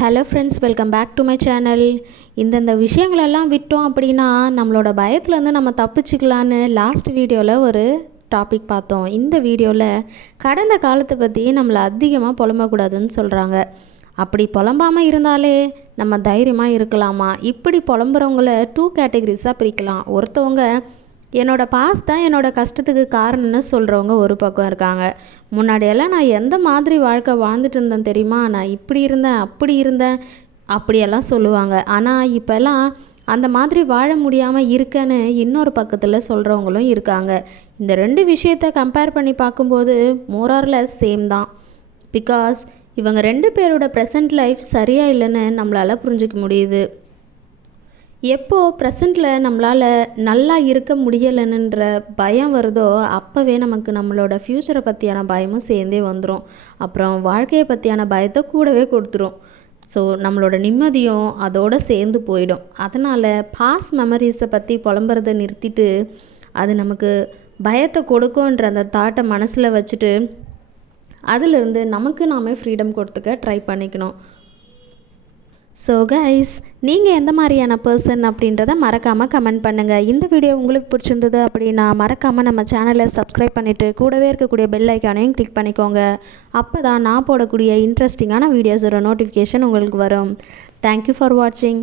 Hello friends, welcome back to my channel. இந்தந்த விஷயங்களெல்லாம் விட்டோம் அப்படின்னா நம்மளோட பயத்துலேருந்து நம்ம தப்பிச்சுக்கலான்னு லாஸ்ட் வீடியோவில் ஒரு டாபிக் பார்த்தோம். இந்த வீடியோவில் கடந்த காலத்தை பற்றி நம்மளை அதிகமாக புலம்பக்கூடாதுன்னு சொல்கிறாங்க. அப்படி புலம்பாமல் இருந்தாலே நம்ம தைரியமாக இருக்கலாமா? இப்படி புலம்புறவங்கள 2 கேட்டகரிஸாக பிரிக்கலாம். ஒருத்தவங்க என்னோடய பாஸ் தான் என்னோடய கஷ்டத்துக்கு காரணம்னு சொல்கிறவங்க ஒரு பக்கம் இருக்காங்க. முன்னாடியெல்லாம் நான் எந்த மாதிரி வாழ்க்கை வாழ்ந்துட்டு இருந்தேன் தெரியுமா, நான் இப்படி இருந்தேன் அப்படி இருந்தேன் அப்படியெல்லாம் சொல்லுவாங்க. ஆனால் இப்போல்லாம் அந்த மாதிரி வாழ முடியாமல் இருக்கேன்னு இன்னொரு பக்கத்தில் சொல்கிறவங்களும் இருக்காங்க. இந்த 2 விஷயத்தை கம்பேர் பண்ணி பார்க்கும்போது மோரார்லெஸ் சேம் தான். பிகாஸ் இவங்க 2 பேரோட ப்ரெசன்ட் லைஃப் சரியாக இல்லைன்னு நம்மளால் புரிஞ்சிக்க முடியுது. எப்போது ப்ரெசண்ட்டில் நம்மளால் நல்லா இருக்க முடியலைன்ற பயம் வருதோ அப்போவே நமக்கு நம்மளோட ஃப்யூச்சரை பற்றியான பயமும் சேர்ந்தே வந்துடும். அப்புறம் வாழ்க்கையை பற்றியான பயத்தை கூடவே கொடுத்துரும். ஸோ நம்மளோட நிம்மதியும் அதோடு சேர்ந்து போயிடும். அதனால் பாஸ்ட் மெமரிஸை பற்றி புலம்புறதை நிறுத்திட்டு அது நமக்கு பயத்தை கொடுக்குன்ற அந்த தாட்டை மனசில் வச்சுட்டு அதிலிருந்து நமக்கு நாமே ஃப்ரீடம் கொடுத்துக்க ட்ரை பண்ணிக்கணும். ஸோ கைஸ், நீங்கள் எந்த மாதிரியான பர்சன் அப்படின்றத மறக்காமல் கமெண்ட் பண்ணுங்கள். இந்த வீடியோ உங்களுக்கு பிடிச்சிருந்தது அப்படின்னா மறக்காமல் நம்ம சேனலை சப்ஸ்கிரைப் பண்ணிவிட்டு கூடவே இருக்கக்கூடிய பெல் ஐக்கானையும் கிளிக் பண்ணிக்கோங்க. அப்போ தான் நான் போடக்கூடிய இன்ட்ரெஸ்டிங்கான வீடியோஸோட நோட்டிஃபிகேஷன் உங்களுக்கு வரும். தேங்க்யூ ஃபார் வாட்சிங்.